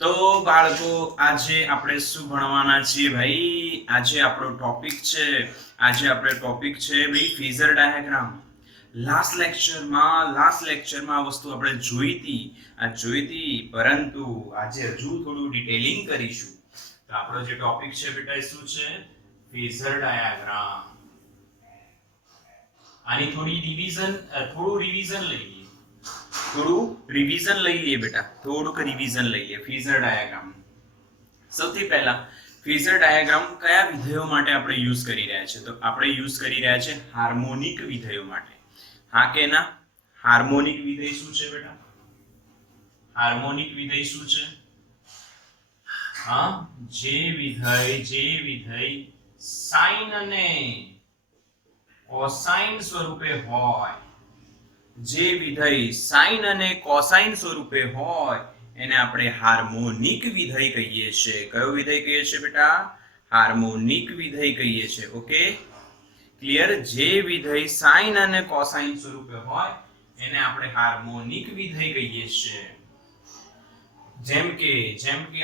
તો બાળકો આજે આપણે શું ભણવાના છીએ ભાઈ? આજે આપણો ટોપિક છે ભાઈ ફેઝર ડાયાગ્રામ. લાસ્ટ લેક્ચરમાં આ વસ્તુ આપણે જોઈ હતી પરંતુ આજે હજુ થોડું ડિટેલિંગ કરીશું. તો આપણો જે ટોપિક છે બેટા એ શું છે? Phasor diagram. આની થોડું રિવીઝન લઈ લઈએ બેટા, થોડુંક રિવીઝન લઈ લઈએ ફેઝર ડાયાગ્રામ. સૌથી પહેલા ફેઝર ડાયાગ્રામ કયા વિધેયો માટે આપણે યુઝ કરી રહ્યા છે? તો આપણે યુઝ કરી રહ્યા છે હાર્મોનિક વિધેયો માટે. હા કે ના? હાર્મોનિક વિધેય શું છે બેટા? હાર્મોનિક વિધેય શું છે? હા, જે વિધેય સાઇન અને કોસાઇન સ્વરૂપે હોય, જે વિધેય સાઇન અને કોસાઇન સ્વરૂપે હોય એને આપણે હાર્મોનિક વિધેય કહીએ છીએ. કયો વિધેય કહીએ છીએ બેટા? હાર્મોનિક વિધેય કહીએ છીએ. Okay, clear? જે વિધેય સાઇન અને કોસાઇન સ્વરૂપે હોય એને આપણે હાર્મોનિક વિધેય કહીએ છીએ. જેમ કે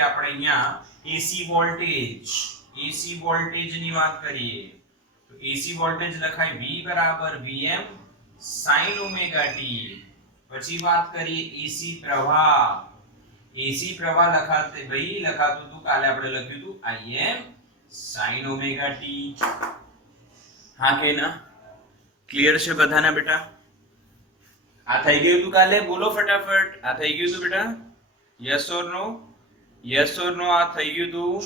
આપણે અહીંયા એસી વોલ્ટેજ ની વાત કરીએ તો એસી વોલ્ટેજ લખાય V બરાબર Vm sin ઓમેગા t. પછી વાત કરીએ એસી પ્રવાહ લખાતું હતું કાલે આપણે લખ્યું હતું Im sin ઓમેગા t. હા કે ના? ક્લિયર છે બધાના બેટા? આ થઈ ગયું હતું કાલે? બોલો ફટાફટ, આ થઈ ગયું હતું બેટા? યસ ઓર નો? આ થઈ ગયું હતું?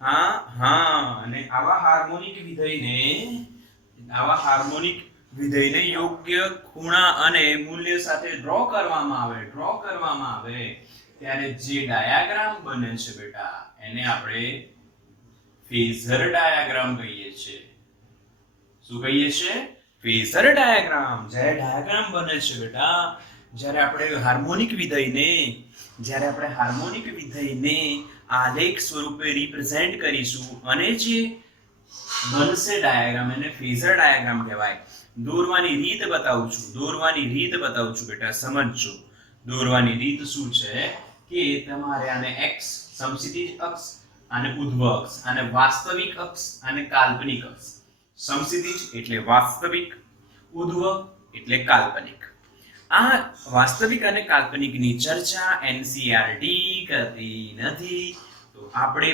હા. અને આવા હાર્મોનિક વિધેયને યોગ્ય ખૂણા અને મૂલ્ય સાથે ડ્રો કરવામાં આવે ત્યારે જે ડાયાગ્રામ બને છે બેટા એને આપણે ફેઝર ડાયાગ્રામ કહીએ છીએ. શું કહીએ છીએ? Phasor diagram. જ્યારે ડાયાગ્રામ બને છે બેટા, જ્યારે આપણે હાર્મોનિક વિધેયને આલેખ સ્વરૂપે રિપ્રેઝેન્ટ કરીશું અને જે બનશે ડાયાગ્રામ એને ફેઝર ડાયાગ્રામ કહેવાય. દોરવાની રીત બતાવું છું બેટા, સમજજો. દોરવાની રીત શું છે કે તમારે આને x સમક્ષિતિજ અક્ષ, આને ઉધ્વ અક્ષ, આને વાસ્તવિક અક્ષ, આને કાલ્પનિક અક્ષ. સમક્ષિતિજ એટલે વાસ્તવિક, ઉધ્વ એટલે કાલ્પનિક. આ વાસ્તવિક અને કાલ્પનિકની ચર્ચા એનસીઈઆરટી કરતી નથી, તો આપણે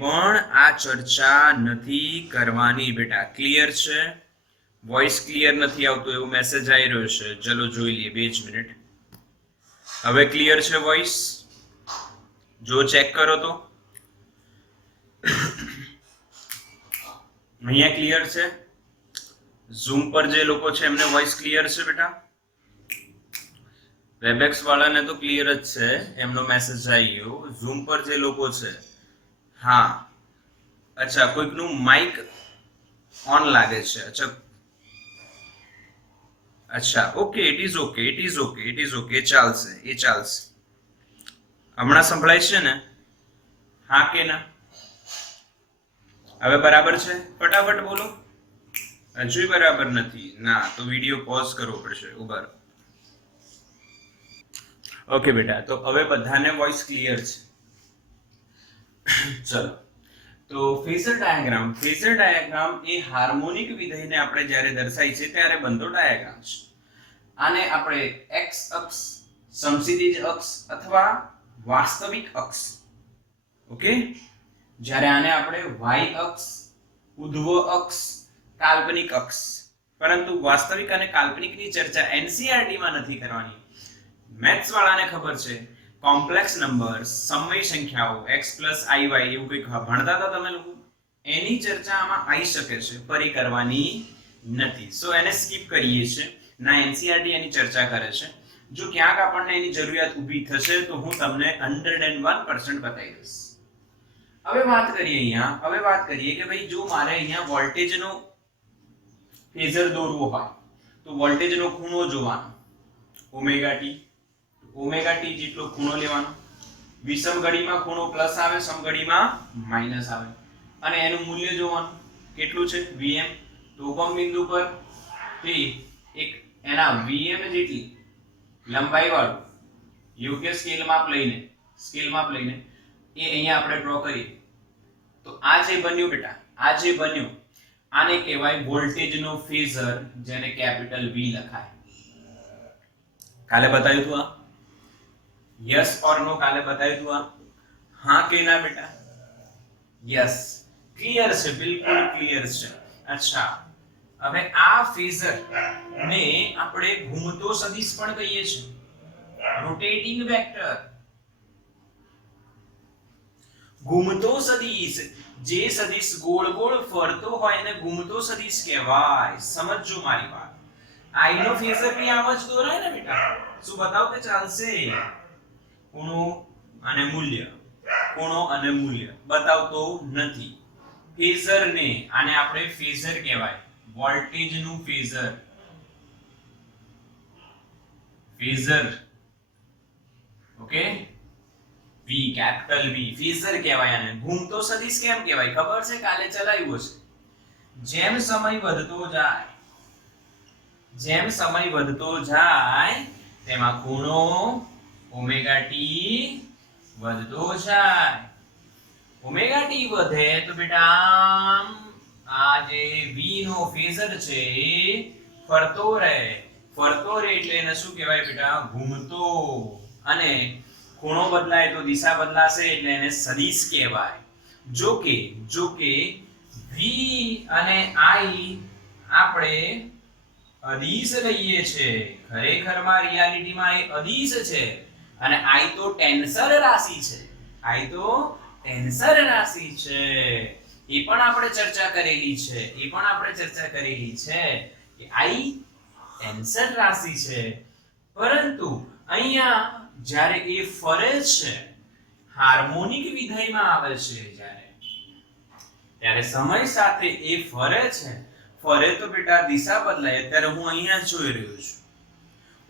પણ આ ચર્ચા નથી કરવાની બેટા. ક્લિયર છે? વોઇસ ક્લિયર નથી આવતો એવો મેસેજ આવી રહ્યો છે. ચલો જોઈ લઈએ 2 મિનિટ. હવે ક્લિયર છે વોઇસ? જો ચેક કરો તો. અહીંયા ક્લિયર છે? ઝૂમ પર જે લોકો છે એમને વોઇસ ક્લિયર છે બેટા? વેબએક્સ વાળાને તો ક્લિયર જ છે, એમનો મેસેજ આવી ગયો. ઝૂમ પર જે લોકો છે, હા, અચ્છા, કોઈકનું માઇક ઓન લાગે છે. અચ્છા, ઓકે, ઇટ ઇઝ ઓકે, ચાલશે. હમણાં સંભળાય છે ને? હા કે ના? હવે બરાબર છે? ફટાફટ બોલો. હજુ બરાબર નથી ના તો વિડિયો પોઝ કરવો પડશે. ઉભા. ઓકે બેટા, તો હવે બધાને વોઇસ ક્લિયર છે? ચલો, તો ફેઝર ડાયાગ્રામ એ હાર્મોનિક વિધેયને આપણે જ્યારે દર્શાવી છે ત્યારે બનતો ડાયાગ્રામ છે. આને આપણે x અક્ષ, સમક્ષિતિજ અક્ષ અથવા વાસ્તવિક અક્ષ, ઓકે, જ્યારે આને આપણે y અક્ષ, ઉધ્વ અક્ષ, કાલ્પનિક અક્ષ. પરંતુ વાસ્તવિક અને કાલ્પનિકની ચર્ચા એનસીઈઆરટી માં નથી કરવાની. મેથ્સ વાળાને ખબર છે, કોમ્પ્લેક્સ નંબર, સમય સંખ્યાઓ x iy એવું કંઈક ભણતા હતા તમે લોકો, એની ચર્ચા આમાં આવી શકે છે, પરી કરવાની નથી. સો એને સ્કીપ કરીએ છીએ. ના એનસીઈઆરટી એની ચર્ચા કરે છે. જો ક્યાંક આપણને એની જરૂરિયાત ઊભી થશે તો હું તમને 101% બતાવી દઈશ. હવે વાત કરીએ કે ભાઈ જો મારે અહીંયા વોલ્ટેજનો ફેઝર દોરવો હોય તો વોલ્ટેજનો ખૂણો જોવાનો, ઓમેગા ટી જેટલો ખૂણો લેવાનો. વિષમ ઘડીમાં ખૂણો પ્લસ આવે, સમઘડીમાં માઈનસ આવે, અને એનું મૂલ્ય જોવાનું કેટલું છે, Vm. તો ઉગમ બિંદુ પર થી એક એના Vm જેટલી લંબાઈ વાળું યોગ્ય સ્કેલ માપ લઈને એ અહીંયા આપણે ડ્રો કરીએ તો આ જે બન્યું બેટા, આ જે બન્યું આને કહેવાય વોલ્ટેજનો ફેઝર, જેને કેપિટલ V લખાય. કાલે બતાવ્યું હતું આ? યસ ઓર નો? કાલે બતાવ્યું હતું આ? હા કે ના બેટા? યસ, ક્લિયર છે, બિલકુલ ક્લિયર છે. અચ્છા, હવે આ ફેઝર ને આપણે ઘૂમતો સદિશ પણ કહીએ છીએ, રોટેટિંગ વેક્ટર. ઘૂમતો સદિશ, જે સદિશ ગોળ ગોળ ફરતો હોય એને ઘૂમતો સદિશ કહેવાય. સમજજો મારી વાત. આઈ નો ફેઝર ની આમ જ દોરાય ને બેટા? શું બતાવ કે ચાલશે? ખૂણો અને મૂલ્ય, ખૂણો અને મૂલ્ય બતાવતો નથી. ફેઝર ને, આને આપણે ફેઝર કહેવાય, વોલ્ટેજ નું phasor. Phasor, okay, V, capital V, phasor કહેવાય આને. ઘૂમતો સદિશ કેમ કહેવાય ખબર છે? કાલે ચલાવ્યું છે. જેમ સમય વધતો જાય, જેમ સમય વધતો જાય તેમાં ખૂણો ઓમેગા ટી વધતો જાય. ઓમેગા ટી વધે તો બેટા આમ આ જે V નો ફેઝર છે એ ફરતો રહે. ફરતો રહે એટલે એને શું કહેવાય બેટા? ઘૂમતો. અને ખૂણો બદલાય તો દિશા બદલાશે એટલે એને સદિશ કહેવાય. જો કે V અને I આપણે અદિશ લઈએ છે. ખરેખરમાં રિયાલિટીમાં એ અદિશ છે અને I તો ટેન્સર રાશિ છે. I તો ટેન્સર રાશિ છે. એ પણ આપણે ચર્ચા કરેલી છે કે I ટેન્સર રાશિ છે. પરંતુ અહીંયા જ્યારે એ ફરે છે, હાર્મોનિક વિધેયમાં આવે છે, ત્યારે સમય સાથે એ ફરે છે. ફરે તો બેટા દિશા બદલાય. અત્યારે હું અહીંયા જોઈ રહ્યો છું,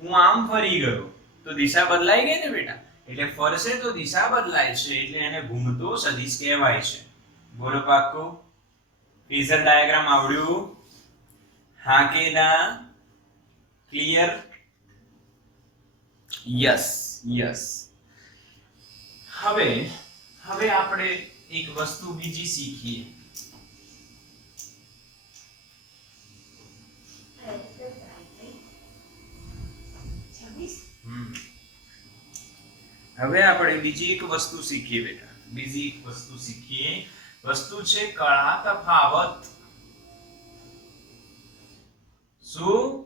હું આમ ફરી ગયો તો દિશા બદલાઈ ગઈ ને બેટા? એટલે ફરશે તો દિશા બદલાય છે, એટલે એને ઘૂમતો સદિશ કહેવાય છે. બોલો પાક્કો? Phasor diagram આવડ્યું? હા કે ના? ક્લિયર? Yes, yes. હવે આપણે એક વસ્તુ બીજી શીખીએ. હવે આપણે બીજી એક વસ્તુ શીખીએ બેટા. બીજી એક વસ્તુ શીખીએ. વસ્તુ છે કળા તફાવત. શું?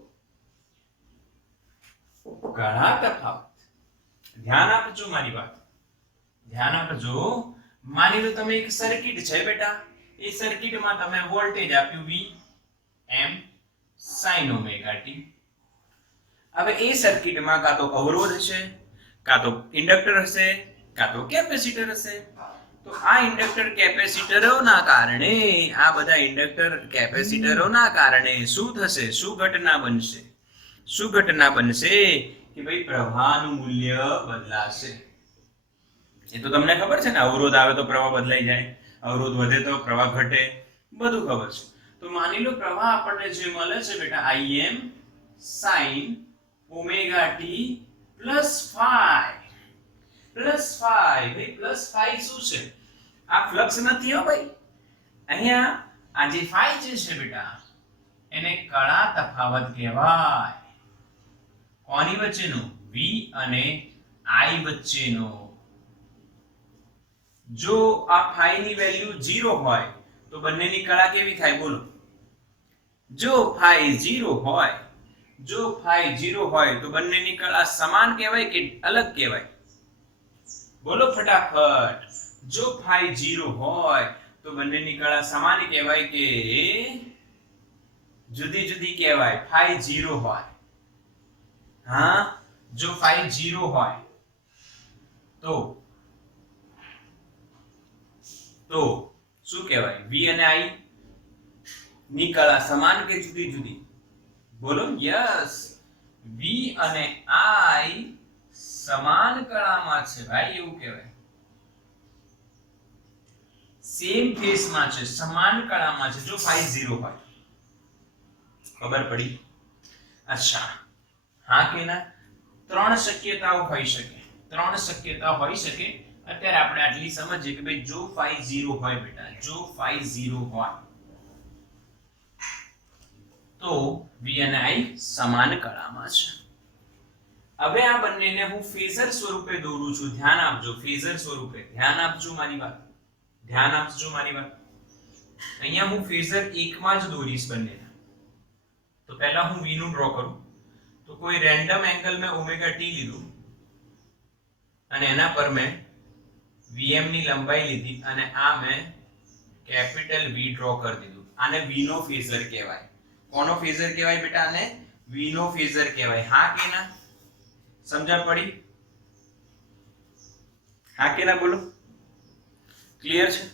કળા તફાવત. ધ્યાન આપજો મારી વાત, ધ્યાન આપજો. માની લો તમે એક સર્કિટ છે બેટા, એ સર્કિટમાં તમે વોલ્ટેજ આપ્યું V m sin omega t. હવે એ સર્કિટમાં કાં તો અવરોધ છે, કાં તો ઇન્ડક્ટર હશે, કાં તો કેપેસિટર હશે. તો આ ઇન્ડક્ટર કેપેસિટરોના કારણે, આ બધા ઇન્ડક્ટર કેપેસિટરોના કારણે શું થશે? શું ઘટના બનશે? શું ઘટના બનશે કે ભાઈ પ્રવાહનું મૂલ્ય બદલાશે. એ તો તમને ખબર છે ને, અવરોધ આવે તો પ્રવાહ બદલાઈ જાય, અવરોધ વધે તો પ્રવાહ ઘટે, બધું ખબર છે. તો માની લો પ્રવાહ આપણને જે મળે છે બેટા Im sin omega t plus phi. ભાઈ પ્લસ phi શું છે? આ ફ્લક્સ નથી હો ભાઈ. અહીંયા આ જે phi જે છે બેટા એને કળા તફાવત કહેવાય. કોની વચ્ચેનો? V અને I વચ્ચેનો. જો આ phi ની વેલ્યુ 0 હોય તો બંનેની કળા કેવી થાય? બોલો. જો phi 0 હોય તો બંનેની કળા સમાન કહેવાય કે અલગ કહેવાય? બોલો ફટાફટ. જો phi 0 હોય તો બંનેની કળા સમાન કહેવાય કે જુદી જુદી કહેવાય? phi 0 હોય, હા, જો phi 0 હોય તો શું કહેવાય? V અને I ની કળા સમાન કે જુદી જુદી? બોલો. યસ, V અને I સમાન કળામાં છે ભાઈ, એવું કહેવાય. સેમ ફેસમાં છે, સમાન કળામાં છે, જો phi 0 હોય. ખબર પડી? અચ્છા, હા કે ના? ત્રણ શક્યતાઓ હોઈ શકે. ત્રણ શક્યતા હોઈ શકે. અત્યારે આપણે આટલી સમજીએ કે ભાઈ જો phi 0 હોય બેટા, જો phi 0 હોય તો v અને i સમાન કળામાં છે. હવે આ બંનેને હું ફેઝર સ્વરૂપે દોરું છું. ધ્યાન આપજો, ફેઝર સ્વરૂપે ધ્યાન આપજો મારી વાત, ધ્યાન આપજો મારી વાત. અહીંયા હું ફેઝર એકમાં જ દોરીશ બંનેને. તો પહેલા હું v નું ડ્રો કરું. તો કોઈ રેન્ડમ એંગલ મેં ઓમેગા t લીધું અને એના પર મેં vm ની લંબાઈ લીધી અને આ મેં કેપિટલ V ડ્રો કરી દીધું. આને v નો ફેઝર કહેવાય. કોનો ફેઝર કહેવાય બેટા? આને v નો ફેઝર કહેવાય. હા કે ના? સમજણ પડી? હા કે ના બોલો? ક્લિયર છે?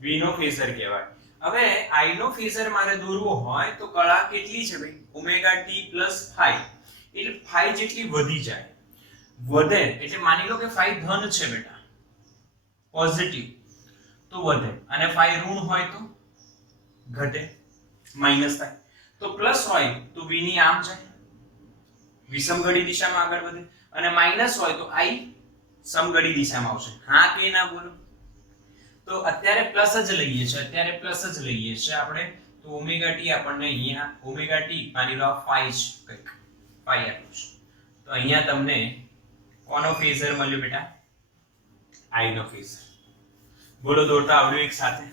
v નો ફેઝર કહેવાય. હવે i નો ફેઝર મારે દોરવો હોય તો કળા કેટલી છે ભાઈ? Omega t plus phi. એટલે phi જેટલી વધી જાય, વધે એટલે માની લો કે phi ધન છે બેટા, પોઝિટિવ, તો વધે, અને phi ઋણ હોય તો ઘટે, માઈનસ થાય. તો પ્લસ હોય તો v ની આમ જાય, વિષમઘડી દિશામાં આગળ વધે, અને માઈનસ હોય તો i સમઘડી દિશામાં આવશે. હા કે ના બોલો? તો અત્યારે પ્લસ જ લઈએ છે, અત્યારે પ્લસ જ લઈએ છે આપણે. તો ઓમેગા t આપણને અહીંયા ઓમેગા t માની લો phi છે, કંઈક phi આપ્યું છે. તો અહીંયા તમને કોનો ફેઝર મળ્યો બેટા? i નો ફેઝર. બોલો, દોરતા આવડ્યું એક સાથે?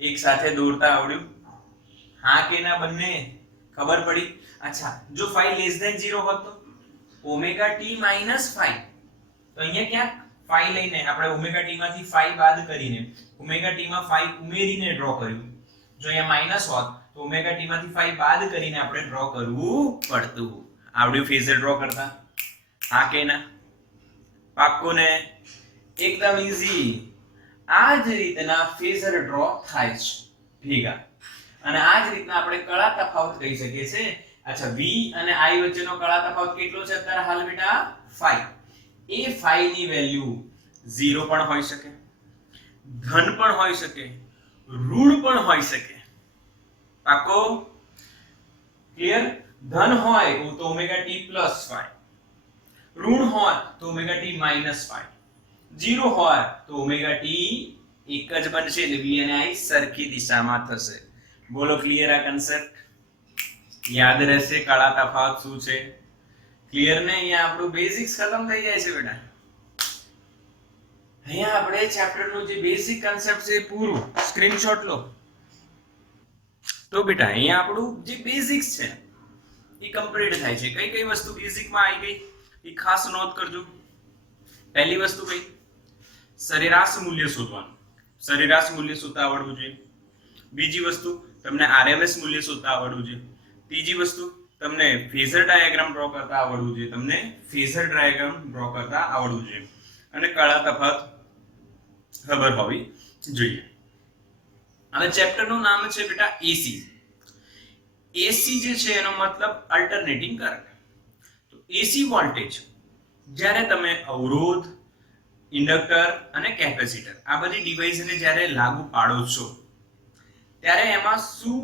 એક સાથે દોરતા આવડ્યું? હા કે ના બંને? ખબર પડી? અચ્છા, જો phi લેસ ધેન 0 હોત તો ઓમેગા t માઈનસ phi. તો અહીંયા ક્યાંક phi લઈને આપણે ઓમેગા t માંથી phi બાદ કરીને ઓમેગા t માં phi ઉમેરીને ડ્રો કર્યું. જો અહીંયા માઈનસ હોત તો ઓમેગા t માંથી phi બાદ કરીને આપણે ડ્રો કરવું પડતું. આવડ્યું ફેઝર ડ્રો કરતા? હા કે ના? પાક્કું ને? એકદમ ઈઝી. આ જ રીતના ફેઝર ડ્રો થાય છે ભેગા, અને આ જ રીતના આપણે કળા તફાવત કહી શકીએ છીએ. અચ્છા, v અને i વચ્ચેનો કળા તફાવત કેટલો છે અત્યારે હાલ બેટા? phi. એ phi ની વેલ્યુ 0 પણ હોઈ શકે, ધન પણ હોઈ શકે, ઋણ પણ હોઈ શકે. પાકો? ક્લિયર? ધન હોય તો ઓમેગા t પ્લસ phi, ઋણ હોય તો ઓમેગા t માઈનસ phi, 0 હોય તો ઓમેગા t એક જ બનશે, એટલે v અને i સરખી દિશામાં થશે. બોલો, ક્લિયર આ કન્સેપ્ટ? યાદ રહેશે કળા તફાવત શું છે? ક્લિયર ને? અહીંયા આપણું બેઝિક્સ ખતમ થઈ જાય છે બેટા. અહીંયા આપણે ચેપ્ટર નું જે બેઝિક કન્સેપ્ટ છે પૂરું. સ્ક્રીનશોટ લો. તો બેટા અહીંયા આપણું જે બેઝિક્સ છે એ કમ્પ્લીટ થાય છે. કઈ કઈ વસ્તુ બેઝિક માં આવી ગઈ એ ખાસ નોંધ કરજો. પહેલી વસ્તુ કઈ? સરેરાશ મૂલ્ય શોધવાનું. સરેરાશ મૂલ્ય શોધતા આવડવું જોઈએ. બીજી વસ્તુ તમને RMS મૂલ્ય શોધતા આવડવું જોઈએ. ત્રીજી વસ્તુ તમને ફેઝર ડાયાગ્રામ ડ્રો કરતા આવડવું જોઈએ. તમને ફેઝર ડાયાગ્રામ ડ્રો કરતા આવડવું જોઈએ. અને કળા તફાવત ખબર હોવી જોઈએ. અને ચેપ્ટર નું નામ છે બેટા AC. AC જે છે એનો મતલબ અલ્ટરનેટિંગ કરંટ. તો AC વોલ્ટેજ જ્યારે તમે અવરોધ, ઇન્ડક્ટર અને કેપેસિટર આ બધી ડિવાઇસને જ્યારે લાગુ પાડો છો ત્યારે એમાં શું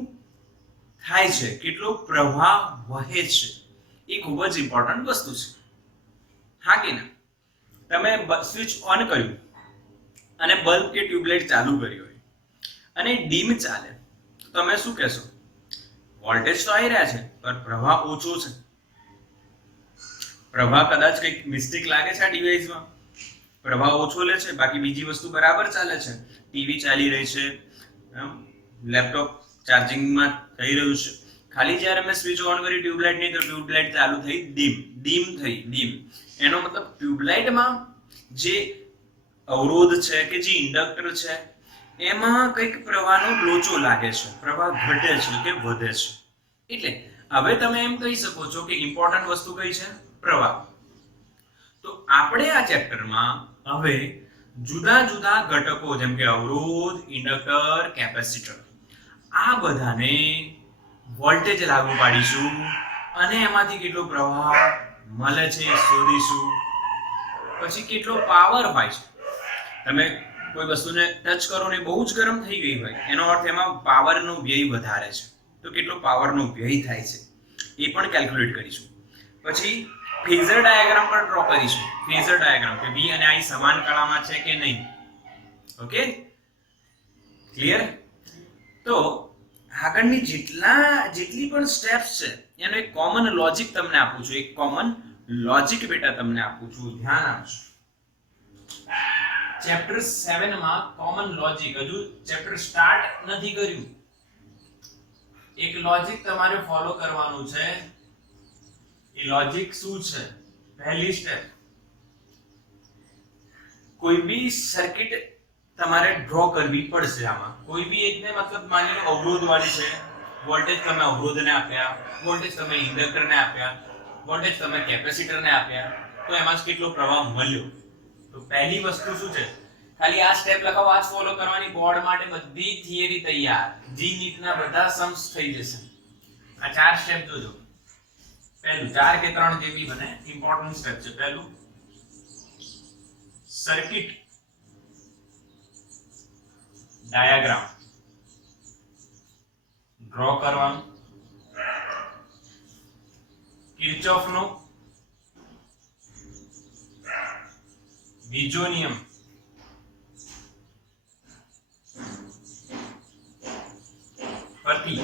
થાય છે, કેટલો પ્રવાહ વહે છે, એ ખૂબ જ ઇમ્પોર્ટન્ટ વસ્તુ છે. હા કે ના? તમે સ્વિચ ઓન કર્યું અને બલ્બ કે ટ્યુબલાઇટ ચાલુ કરી હોય અને ડીમ ચાલે તો તમે શું કહેશો? વોલ્ટેજ તો આવી રહ્યા છે પણ પ્રવાહ ઓછો છે. પ્રવાહ કદાચ કંઈક મિસ્ટેક લાગે છે આ ડિવાઇસમાં, પ્રવાહ ઓછો લે છે, બાકી બીજી વસ્તુ બરાબર ચાલે છે. ટીવી ચાલી રહી છે, લેપટોપ ચાર્જિંગમાં થઈ રહ્યું છે. ખાલી જ્યારે મેં સ્વિચ ઓન કરી ટ્યુબલાઇટ નહીં તો ટ્યુબલાઇટ ચાલુ થઈ ડીમ થઈ ડીમ. એનો મતલબ ટ્યુબલાઇટમાં જે અવરોધ છે કે જે ઇન્ડક્ટર છે એમાં કંઈક પ્રવાહનો લોચો લાગે છે, પ્રવાહ ઘટે છે કે વધે છે. એટલે હવે તમે એમ કહી શકો છો કે ઇમ્પોર્ટન્ટ વસ્તુ કઈ છે? પ્રવાહ. તો આપણે આ ચેપ્ટરમાં હવે જુદા જુદા ઘટકો જેમ કે અવરોધ, ઇન્ડક્ટર, કેપેસિટર આ બધાને વોલ્ટેજ લાગુ પાડીશું અને એમાંથી કેટલો પ્રવાહ મળે છે શોધીશું. પછી કેટલો પાવર હોય છે. તમે કોઈ વસ્તુને ટચ કરો ને બહુ જ ગરમ થઈ ગઈ હોય એનો અર્થ એમાં પાવરનો વ્યય વધારે છે, તો કેટલો પાવરનો વ્યય થાય છે એ પણ કેલ્ક્યુલેટ કરીશું. પછી ફેઝર ડાયાગ્રામ પર ડ્રો કરીશું. ફેઝર ડાયાગ્રામ કે V અને I સમાન કળામાં છે કે નહીં. Okay, clear? તો આગળની જેટલી પણ સ્ટેપ્સ છે એનો એક કોમન લોજિક તમને આપું છું. એક કોમન લોજિક બેટા તમને આપું છું, ધ્યાન આપજો. ચેપ્ટર 7 માં કોમન લોજિક, હજુ ચેપ્ટર સ્ટાર્ટ નથી કર્યું. એક લોજિક તમારે ફોલો કરવાનું છે. એ લોજિક શું છે? પહેલી સ્ટેપ, કોઈ બી સર્કિટ તમારે ડ્રો કરવી પડશે. આમાં કોઈ બી એકને મતલબ માની લો અવરોધ વાળી છે, વોલ્ટેજ તમે અવરોધને આપ્યા, વોલ્ટેજ તમે ઇન્ડક્ટરને આપ્યા, વોલ્ટેજ તમે કેપેસિટરને આપ્યા, તો એમાં કેટલો પ્રવાહ મળ્યો. તો પહેલી વસ્તુ શું છે? ખાલી આ સ્ટેપ લખાવો, આ ફોલો કરવાની. બોર્ડ માટે બધી થિયરી તૈયાર, જી નીટ ના બધા સમ્સ થઈ જશે. આ 4 સ્ટેપ જોજો. પહેલું 4 કે 3 જે બી બને, ઇમ્પોર્ટન્ટ સ્ટેપ છે. પહેલું, સર્કિટ ડાયાગ્રામ ડ્રો કરવાનું. કિર્ચોફનો બીજો નિયમ પરથી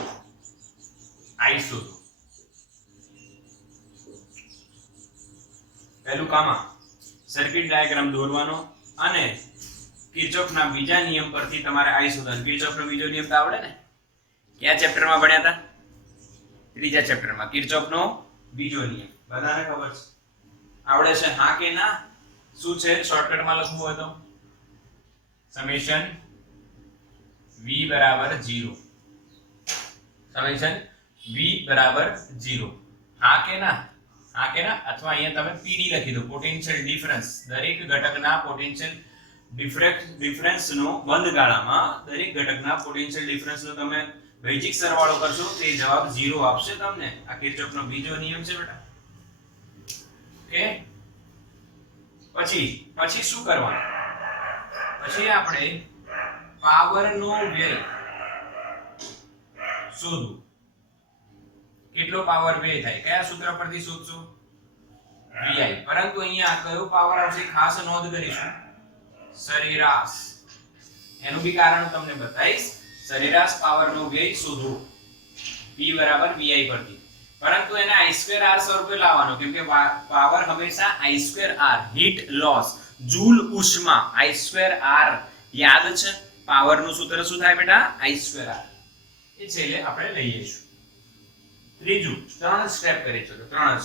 I શોધો. પહેલું કામ સર્કિટ ડાયાગ્રામ દોરવાનો અને કિર્ચોફના બીજા નિયમ પરથી તમારે I શોધવાનો. કિર્ચોફનો બીજો નિયમ તો આવડે ને? કયા ચેપ્ટરમાં ભણ્યા હતા? ત્રીજા ચેપ્ટરમાં. કિર્ચોફનો બીજો નિયમ બધાને ખબર છે, આવડે છે? હા કે ના? શું છે? શોર્ટકટમાં લખવું હોય તો સમેશન V બરાબર 0. સમેશન V બરાબર 0. હા કે ના? હા કે ના? અથવા અહીંયા તમે PD લખી દો, પોટેન્શિયલ ડિફરન્સ. દરેક ઘટકના પોટેન્શિયલ ડિફરન્સનો બંધ ગાળામાં દરેક ઘટકના પોટેન્શિયલ ડિફરન્સનો તમે બેઝિક સરવાળો કરશો તો એ જવાબ 0 આપશે તમને. આ કિર્ચોફનો બીજો નિયમ છે બેટા. ઓકે, પછી શું કરવાનું? પછી આપણે પાવરનો વ્યય શોધવું. કેટલો પાવર વ્યય થાય? કયા સૂત્ર પરથી શોધશો? VI. પરંતુ અહીંયા કયો પાવર આવશે ખાસ નોંધ કરીશું? સરેરાશ. એનું બી કારણ તમને બતાવીશ. સરેરાશ પાવરનો વ્યય શોધવો P બરાબર VI પરથી. પરંતુ એને I2R સ્વરૂપે લાવવાનો, કેમ કે પાવર હંમેશા I2R, હીટ લોસ, જૂલ ઉષ્મા, I2R યાદ છે? પાવરનું સૂત્ર શું થાય બેટા? I2R. એ છેલ્લે આપણે લઈ જઈશું. ત્રીજું, 3 સ્ટેપ કરી ચલો. 3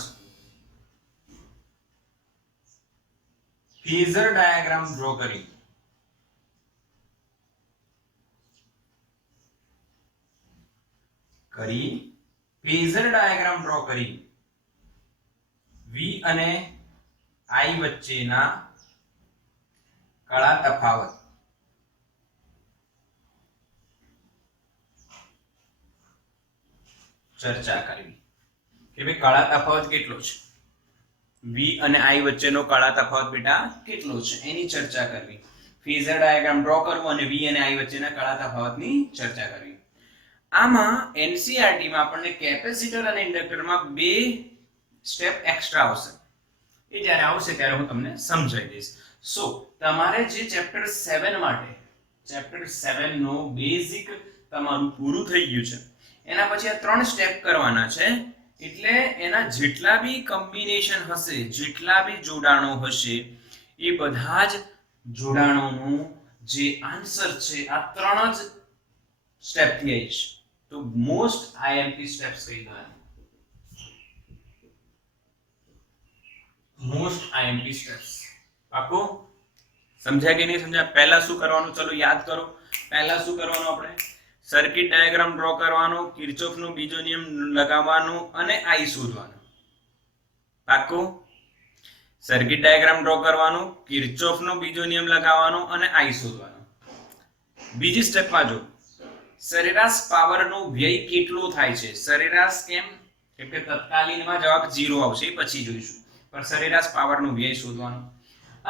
ફેઝર ડાયાગ્રામ ડ્રો કરી ફેઝર ડાયાગ્રામ ડ્રો કરી V અને I વચ્ચેના કળા તફાવત ચર્ચા કરવી કે ભાઈ કળા તફાવત કેટલો છે? V અને I વચ્ચેનો કળા તફાવત બેટા કેટલો છે એની ચર્ચા કરવી. ફેઝર ડાયાગ્રામ ડ્રો કરવું અને V અને I વચ્ચેના કળા તફાવતની ચર્ચા કરવી. આમાં NCERT માં આપણને કેપેસિટર અને ઇન્ડક્ટરમાં 2 સ્ટેપ એક્સ્ટ્રા આવશે. એ જ્યારે આવશે ત્યારે હું તમને સમજાવી દઈશ. સો તમારે જે ચેપ્ટર 7 માટે ચેપ્ટર 7 નો બેઝિક તમારું પૂરું થઈ ગયું છે, એના પછી આ 3 સ્ટેપ કરવાના છે. એટલે એના જેટલા બી કોમ્બિનેશન હશે, જેટલા બી જોડાણો હશે, એ બધા જ જોડાણોનું જે આન્સર છે આ 3 જ સ્ટેપ થી આવી છે. તો મોસ્ટ IMP સ્ટેપ્સ કહી દો. મોસ્ટ IMP સ્ટેપ્સ પાકો સમજ્યા કે નહીં સમજ્યા? પહેલા શું કરવાનું ચલો યાદ કરો. પહેલા શું કરવાનું? આપણે સર્કિટ ડાયાગ્રામ ડ્રો કરવાનો, કિર્ચોફનો બીજો નિયમ લગાવવાનો અને I શોધવાનો. પાકો? સર્કિટ ડાયાગ્રામ ડ્રો કરવાનો, કિર્ચોફનો બીજો નિયમ લગાવવાનો અને I શોધવાનો. બીજી સ્ટેપમાં જો સરેરાશ પાવરનો વ્યય કેટલો થાય છે. સરેરાશ કેમ? કેમ કે તત્કાલીનમાં જવાબ 0 આવશે, પછી જોઈશું. પણ સરેરાશ પાવરનો વ્યય શોધવાનો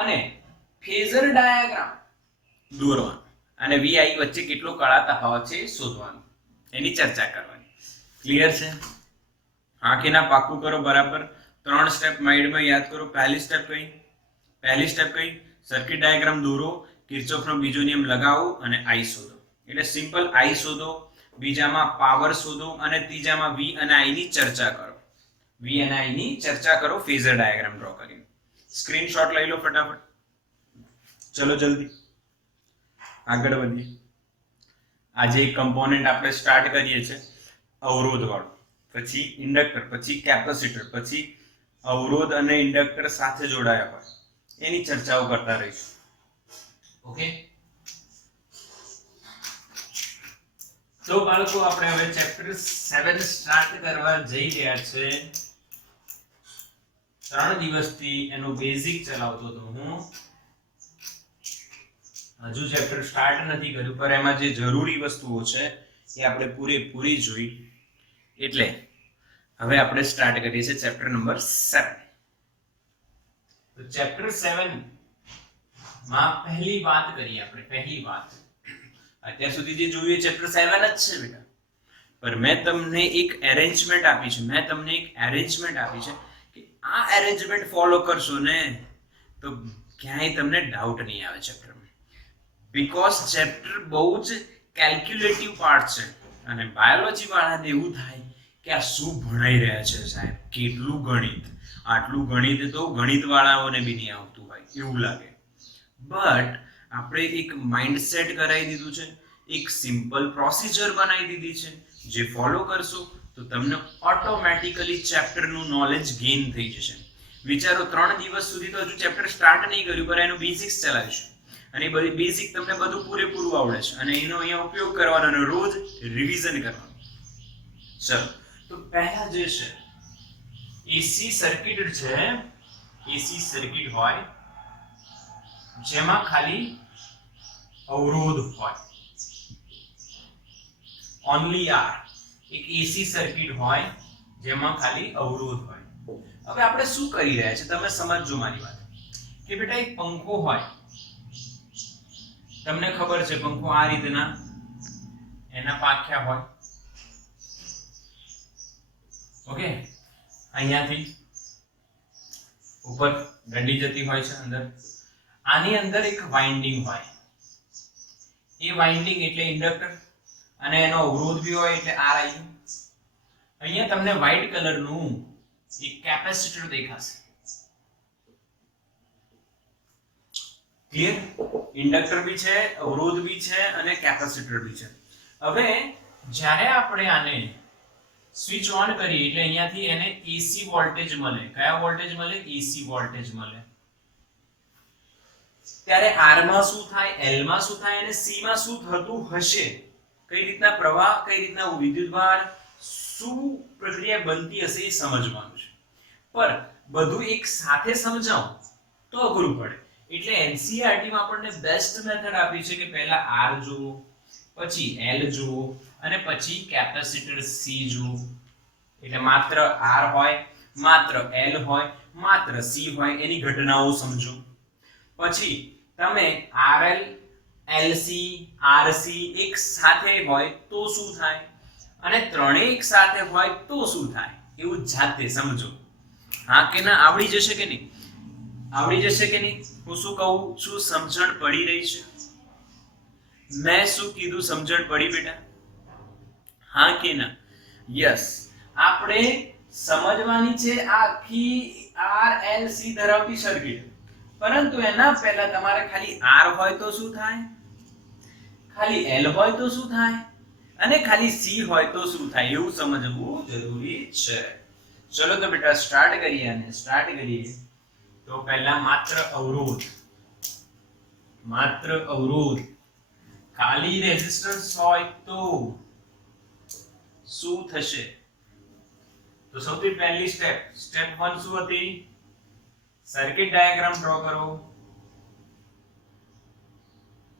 અને ફેઝર ડાયાગ્રામ દોરવાનો અને VI વચ્ચે કેટલો કળા તફાવત છે શોધવાનો. એની ચર્ચા કરવાની. ક્લિયર છે? હા કે ના? પાક્કું કરો બરાબર. ત્રણ સ્ટેપ માઇન્ડમાં યાદ કરો. પહેલી સ્ટેપ કઈ? સર્કિટ ડાયાગ્રામ દોરો, કિર્ચોફનો બીજો નિયમ લગાવો અને I શોધો. એટલે સિમ્પલ I શોધો, બીજામાં પાવર શોધો અને ત્રીજામાં V અને I ની ચર્ચા કરો. ફેઝર ડાયાગ્રામ ડ્રો કરીને. સ્ક્રીનશોટ લઈ લો ફટાફટ. ચલો જલ્દી આગળ વધીએ. આજે એક કમ્પોનન્ટ આપણે સ્ટાર્ટ કરીએ છીએ અવરોધ વાળું, પછી ઇન્ડક્ટર, પછી કેપેસિટર, પછી અવરોધ અને ઇન્ડક્ટર સાથે જોડાયા હોય એની ચર્ચાઓ કરતા રહીશું. ઓકે, તો બાળકો આપણે હવે ચેપ્ટર 7 સ્ટાર્ટ કરવા જઈ રહ્યા છે. 3 દિવસથી એનું બેઝિક ચલાવતો હતો હું. હજુ ચેપ્ટર સ્ટાર્ટ નથી કર્યું, પણ એમાં જે જરૂરી વસ્તુઓ છે એ આપણે પૂરેપૂરી જોઈ. એટલે હવે આપણે સ્ટાર્ટ કરીએ છીએ ચેપ્ટર નંબર 7. તો ચેપ્ટર 7 માં પહેલી વાત કરીએ આપણે. પહેલી વાત અત્યાર સુધી જે જોયું એ ચેપ્ટર 7 જ છે બેટા, પણ મેં તમને એક એરેન્જમેન્ટ આપી છે કે આ એરેન્જમેન્ટ ફોલો કરશો ને તો ક્યાંય તમને ડાઉટ નહીં આવે ચેપ્ટરમાં. બીકોઝ ચેપ્ટર બહુ જ કેલ્ક્યુલેટિવ પાર્ટ છે અને બાયોલોજી વાળાને એવું થાય કે આ શું ભણાઈ રહ્યા છે સાહેબ, કેટલું ગણિત, આટલું ગણિત તો ગણિત વાળાઓને બી નહીં આવતું હોય એવું લાગે. બટ આપણે એક માઇન્ડસેટ કરાવી દીધું છે, એક સિમ્પલ પ્રોસિજર બનાવી દીધી છે, જે ફોલો કરશો તો તમને ઓટોમેટિકલી ચેપ્ટરનું નોલેજ ગેઇન થઈ જશે. વિચારો 3 દિવસ સુધી તો હજુ ચેપ્ટર સ્ટાર્ટ નહીં કર્યું, પણ એનું બેઝિક્સ ચલાવીશું અને એ બધી બેઝિક તમને બધું પૂરેપૂરું આવડે છે અને એનો અહીંયા ઉપયોગ કરવાનો અને રોજ રિવિઝન કરવાનું. ચલો, તો પહેલા જે છે એસી સર્કિટ છે. એસી સર્કિટ હોય જેમાં ખાલી અવરોધ હોય, ઓનલી આર. એક એસી સર્કિટ હોય જેમાં ખાલી અવરોધ હોય. હવે આપણે શું કરી રહ્યા છે તમે સમજજો મારી વાત. કે બેટા એક પંખો હોય, તમને ખબર છે પંખો આ રીતના એના પાંખિયા હોય. ઓકે, અહીંયાથી ઉપર ડંડી જતી હોય છે અંદર. આની અંદર એક વાઇન્ડિંગ હોય, એ વાઇન્ડિંગ એટલે ઇન્ડક્ટર અને એનો અવરોધ બી હોય એટલે આર આવ્યું. અહીંયા તમને વ્હાઇટ કલરનું એક કેપેસિટર દેખાશે. ક્લિયર? ઇન્ડક્ટર બી છે, અવરોધ બી છે અને કેપેસિટર બી છે. હવે જ્યારે આપણે આને સ્વિચ ઓન કરીએ એટલે અહીંયાથી એને એસી વોલ્ટેજ મળે. કયા વોલ્ટેજ મળે? એસી વોલ્ટેજ મળે. ત્યારે આર માં શું થાય, એલ માં શું થાય અને સી માં શું થતું હશે, કઈ રીતના પ્રવાહ, કઈ રીતના વિદ્યુતભાર, શું પ્રક્રિયા બનતી હશે એ સમજવાનું છે. પર બધું એક સાથે સમજાવો તો અઘરું પડે. એટલે એનસીઈઆરટી માં આપણને બેસ્ટ મેથડ આપી છે કે પહેલા આર જુઓ, પછી એલ જુઓ અને પછી કેપેસિટર સી જુઓ. એટલે માત્ર આર હોય, માત્ર એલ હોય, માત્ર સી હોય એની ઘટનાઓ સમજો. પછી તમે આરએલ, એલસી, આરસી એક સાથે હોય તો શું થાય અને ત્રણેય એક સાથે હોય તો શું થાય એવું જાતે સમજો. હા કે ના? આવડી જશે કે નહીં? આવડી જશે કે નહીં? હું શું કહું છું સમજણ પડી રહી છે? મેં શું કીધું સમજણ પડી બેટા? હા કે ના? યસ, આપણે સમજવાની છે આખી આર એલ સી ધરાવતી સર્કિટ. પરંતુ એના પહેલા તમારે ખાલી આર હોય તો શું થાય, ખાલી એલ હોય તો શું થાય અને ખાલી સી હોય તો શું થાય એવું સમજવું જરૂરી છે. ચલો તો બેટા સ્ટાર્ટ કરીએ. અને સ્ટાર્ટ કરીએ તો પહેલા માત્ર અવરોધ, ખાલી રેઝિસ્ટન્સ હોય તો શું થશે? તો સૌથી પહેલી સ્ટેપ 1 શું હતી? સર્કિટ ડાયાગ્રામ ડ્રો કરો.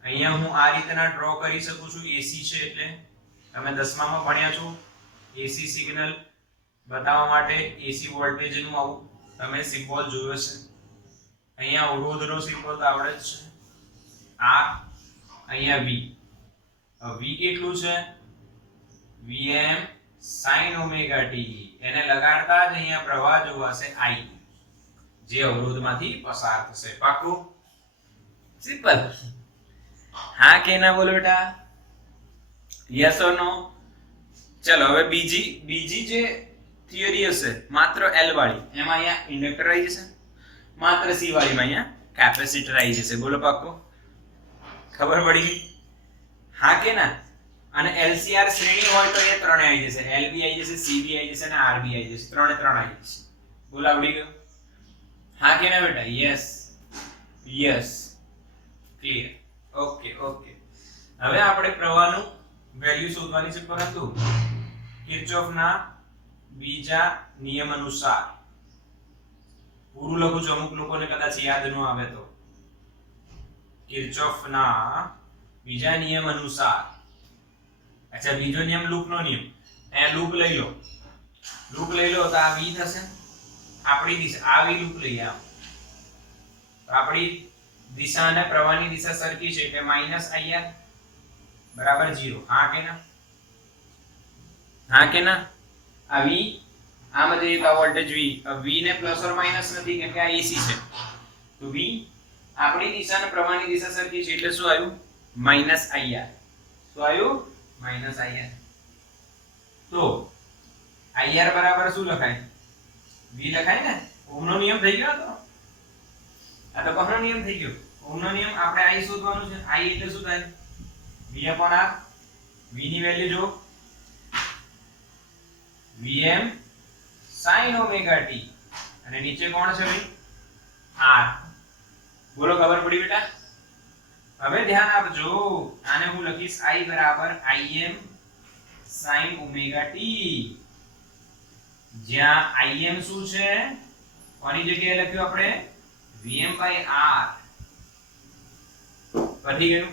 અહીંયા હું આ રીતના ડ્રો કરી શકું છું. એસી છે એટલે તમે 10મા માં ભણ્યા છો. એસી સિગ્નલ બતાવવા માટે એસી વોલ્ટેજ નું આવું તમે સિમ્બોલ જોયો છે. અહીંયા અવરોધનો સિમ્બોલ આવડે જ છે. આ અહીંયા V. V કેટલું છે? Vm sin omega t. એને લગાડતા જ અહીંયા પ્રવાહ જોવાશે I, જે અવરોધમાંથી પસાર થશે. પાકું? સિમ્પલ. હા કે ના બોલો બેટા? યસ ઓર નો? ચલો હવે બીજી જે થિયરી હશે માત્ર L વાળી, એમાં અહીંયા ઇન્ડક્ટર આવી જશે. માત્ર C વાળીમાં અહીંયા કેપેસિટર આવી જશે. બોલો પાક્કું? ખબર પડી ગઈ? હા કે ના? અને LCR શ્રેણી હોય તો એ ત્રણે આવી જશે. LB આવી જશે, CB આવી જશે અને RB આવી જશે. ત્રણે આવી જશે. બોલો આવડી ગયું? હા કે ના બેટા? Yes yes. ક્લિયર. ઓકે. હવે આપણે પ્રવાહનું વેલ્યુ શોધવાની છે, પરંતુ કિર્ચોફના બીજા નિયમ અનુસાર. પૂરું લખું છું, અમુક લોકોને કદાચ યાદ ન આવે તો. કિર્ચોફના બીજા નિયમ અનુસાર. અચ્છા, બીજો નિયમ લૂપનો નિયમ. અહીંયા લૂપ લઈ લો તો આ V થશે. આપણી દિશા આ V લૂપ લઈએ આમ, તો આપણી દિશા અને પ્રવાહની દિશા સરખી છે એટલે -IR બરાબર 0. હા કે ના? હા કે ના? આ V આમાં જઈએ તો આ વોલ્ટેજ V, V ને પ્લસ ઓર માઈનસ નથી કેમ કે આ AC છે. તો V આપણી દિશા અને પ્રવાહની દિશા સરખી છે એટલે શું આવ્યું? -IR. શું આવ્યું? -IR. તો IR બરાબર શું લખાય? V લખાય ને? ઓહમનો નિયમ થઈ ગયો તો. આ તો કોનો નિયમ થઈ ગયો? ઓહમનો નિયમ. આપણે I શોધવાનું છે. I એટલે શું થાય? V/R. V ની વેલ્યુ જો, Vm sin omega t, અને નીચે કોણ છે ભાઈ? R. બોલો ખબર પડી બેટા? હવે ધ્યાન આપજો. આને હું લખીશ I બરાબર Im sin omega t, જ્યાં Im શું છે? કોની જગ્યાએ લખ્યું આપણે? Vm/R. પતી ગયું?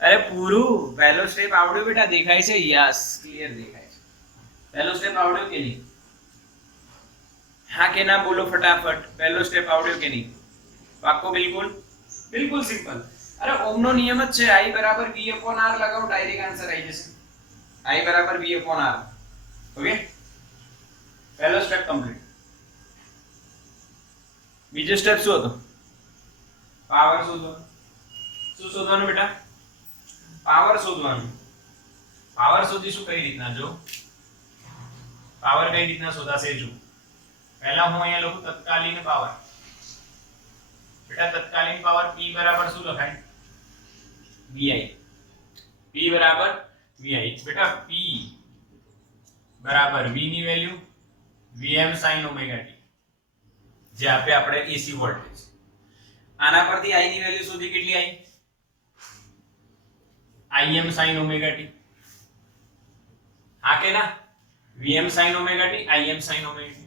અરે પૂરું પહેલો સ્ટેપ આવડ્યો બેટા? દેખાય છે? યસ, ક્લિયર દેખાય છે. પહેલો સ્ટેપ આવડ્યો કે નહીં? હા કે ના બોલો ફટાફટ. પહેલો સ્ટેપ આવડ્યો કે નહીં? પાક્કો? બિલકુલ સિમ્પલ. અરે ઓહમનો નિયમ જ છે. I બરાબર V/R લગાવો, ડાયરેક્ટ આન્સર આવી જશે. I બરાબર V/R. ઓકે, પહેલો સ્ટેપ કમ્પ્લીટ. બીજો સ્ટેપ શું હતો? પાવર શોધવાનો. શું શોધવાનું બેટા? પાવર શોધવાનું. પાવર શોધીશું કઈ રીતના? જો પાવર કઈ રીતના શોધાશે જો. પહેલા હું અહીંયા લખું તત્કાલીન પાવર. બેટા તત્કાલીન પાવર P બરાબર શું લખાય? VI. P બરાબર VI. બેટા P બરાબર V ની value Vm sin omega t, જે આપે આપણે AC વોલ્ટેજ. આના પરથી I ની વેલ્યુ શોધી. કેટલી આવી? Im sin omega t. હા કે ના? Vm sin omega t, Im sin omega t.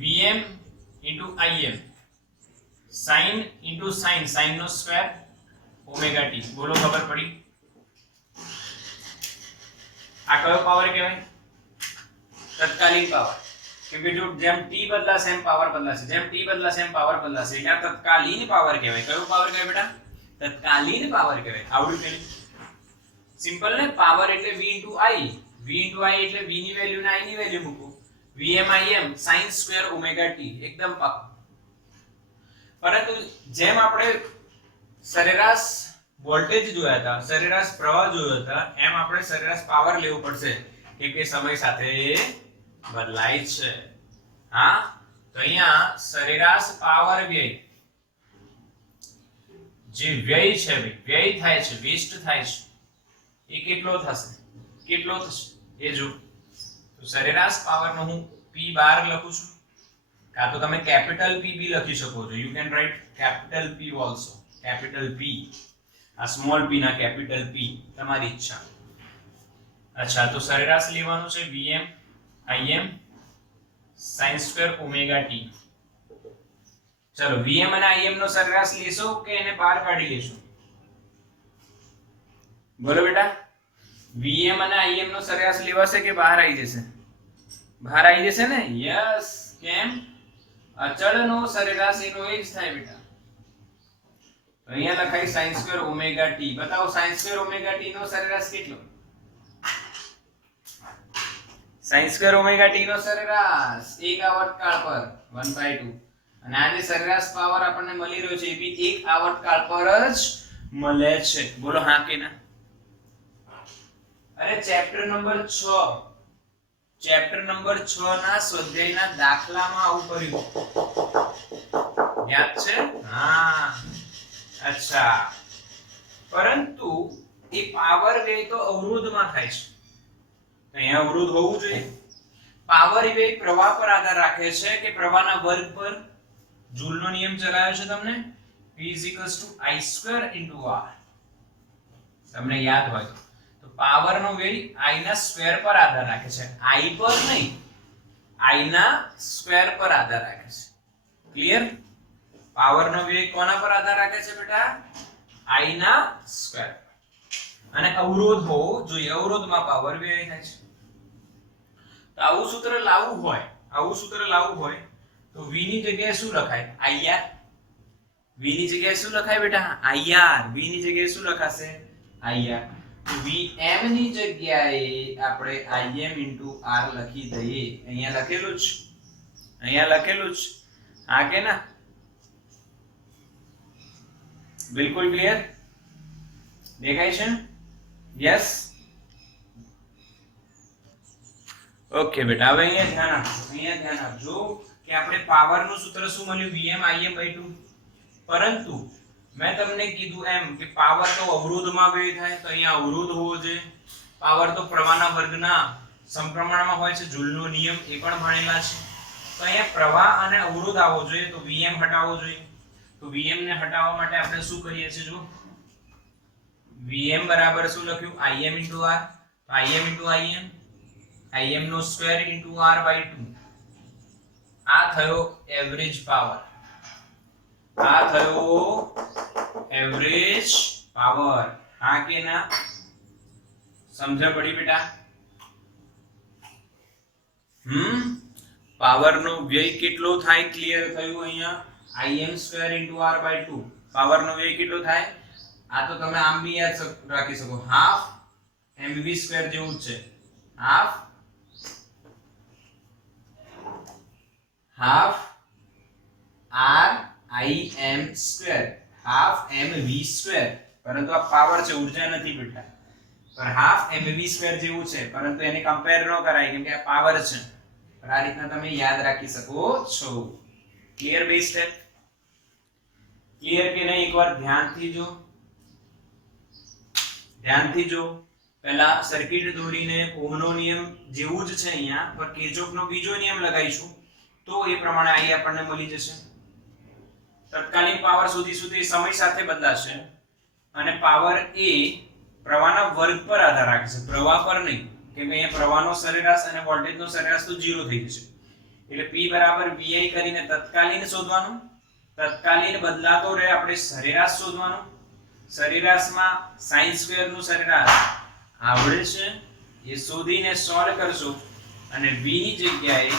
Vm into Im, sin into sin, sin નો સ્ક્વેર, omega t. બોલો ખબર પડી? આ કયો પાવર કહેવાય? તત્કાલીન પાવર. કેમ કે જો જેમ t બદલાશે એમ પાવર બદલાશે, જેમ t બદલાશે એમ પાવર બદલાશે, એટલે આ તત્કાલીન પાવર કહેવાય. કયો પાવર કહેવાય બેટા? તત્કાલીન પાવર કહેવાય. આવડ્યું કે નહીં? સિમ્પલ ને? પાવર એટલે V into I. V into I એટલે V ની વેલ્યુ ને I ની વેલ્યુ મૂકો. Vm Im sin square omega t. એકદમ પાક્કું. પરંતુ જેમ આપણે સરેરાશ વોલ્ટેજ જોયા હતા, સરેરાશ પ્રવાહ જોયો હતા, એમ આપણે સરેરાશ પાવર લેવો પડશે કેમ કે સમય સાથે બદલાય છે. હા, તો અહીંયા સરેરાશ પાવર વ્યય, જે વ્યય છે, વ્યય થાય છે, વેસ્ટ થાય છે, એ કેટલો થશે? એ જો. તો સરેરાશ પાવર નો હું P12 લખું છું, કાં તો તમે કેપિટલ P બી લખી શકો છો. You can write capital P also. Capital P, આ સ્મોલ p ના કેપિટલ P, તમારી ઈચ્છા. અચ્છા, તો સરેરાશ લેવાનું છે Vm Im sin square omega t. ચલો Vm અને Im નો સરેરાશ લેશો કે એને બહાર કાઢી લેશો? બોલો બેટા. Vm અને Im નો સરેરાશ લેવાશે કે બહાર આવી જશે? બહાર આવી જશે ને? યસ. કેમ? અચળનો સરેરાશ એનો એ જ થાય બેટા. તો અહીંયા લખાય sin square omega t. બતાવો sin square omega t નો સરેરાશ કેટલો? sin સ્ક્વેર ઓમેગા ટી નો સરેરાશ એક આવર્તકાળ પર 1/2 અને આ જે સરેરાશ પાવર આપણને મળી રહ્યો છે એ બી એક આવર્તકાળ પર જ મળે છે. બોલો હા કે ના? અરે ચેપ્ટર નંબર 6 ના સ્વાધ્યાયના દાખલામાં આવું કર્યું યાદ છે? હા અચ્છા. પરંતુ એ પાવર વ્યય તો અવરોધમાં થાય છે. અહીંયા અવરોધ હોવું જોઈએ. પાવર વ્યય પ્રવાહ પર આધાર રાખે છે કે પ્રવાહના વર્ગ પર? જૂલનો નિયમ ચલાવ્યો છે તમને, P = I² * R. તમને યાદ હોય તો પાવરનો વ્યય I ના સ્ક્વેર પર આધાર રાખે છે, I પર નહીં, I ના સ્ક્વેર પર આધાર રાખે છે. ક્લિયર? પાવરનો વ્યય કોના પર આધાર રાખે છે બેટા? I ના સ્ક્વેર. અને અવરોધ હોવો જોઈએ, અવરોધમાં પાવર વ્યય થાય છે. તો આવું સૂત્ર લાવવું હોય તો v ની જગ્યાએ શું લખાય? IR. v ની જગ્યાએ શું લખાય બેટા? IR. v ની જગ્યાએ શું લખાશે? IR. તો Vm ની જગ્યાએ આપણે Im * R લખી દઈએ. અહીંયા લખેલું જ. હા કે ના? બિલકુલ ક્લિયર? દેખાય છે? યસ. ઓકે બેટા, હવે અહીંયા ધ્યાન આપજો કે આપણે પાવરનું સૂત્ર શું મળ્યું? Vm/Im/2. પરંતુ મેં તમને કીધું એમ કે પાવર તો અવરોધમાં વ્યય થાય, તો અહીંયા અવરોધ હોવો જોઈએ. પાવર તો પ્રવાહના વર્ગના સમપ્રમાણમાં હોય છે, જૂલનો નિયમ એ પણ ભણેલા છે. તો અહીંયા પ્રવાહ અને અવરોધ આવવો જોઈએ, તો Vm હટાવવો જોઈએ. તો Vm ને હટાવવા માટે આપણે શું કરીએ છીએ? જો Vm બરાબર શું લખ્યું? Im * R. તો Im * Im નો સ્ક્વેર * R/2. આ થયો એવરેજ પાવર. હા કે ના? સમજણ પડી બેટા? પાવરનો વ્યય કેટલો થાય? ક્લિયર થયું અહીંયા? Im² * R/2. પાવરનો વ્યય કેટલો થાય? આ તો તમે આમ બી યાદ રાખી શકો, હાફ mv² જેવું જ છે. Half RIm², half mv². પરંતુ આ પાવર છે, ઊર્જા નથી બેટા. પણ હાફ mv² જેવું છે, પરંતુ એને કમ્પેર ન કરાય કેમ કે આ પાવર છે. પણ આ રીતના તમે યાદ રાખી શકો છો. ક્લિયર? બે સ્ટેપ ક્લિયર કે નહીં? એકવાર ધ્યાનથી જો. પહેલા સર્કિટ દોરીને ઓહમનો નિયમ જેવું જ છે અહીંયા, પર કિર્ચોફનો બીજો નિયમ લગાવીશું તો એ પ્રમાણે અહીં આપણને મળી જશે. તત્કાલીન પાવર શોધીશું, તે સમય સાથે બદલાશે અને પાવર એ પ્રવાહના વર્ગ પર આધાર રાખે છે, પ્રવાહ પર નહીં. કેમ કે અહીંયા પ્રવાહનો સરેરાશ અને વોલ્ટેજનો સરેરાશ તો 0 થઈ જશે. એટલે P = VI કરીને તત્કાલીન શોધવાનું. તત્કાલીન બદલાતો રહે, આપણે સરેરાશ શોધવાનું. સરેરાશમાં sin² નું સરેરાશ આવડે છે, એ શોધીને સોલ્વ કરશો અને v ની જગ્યાએ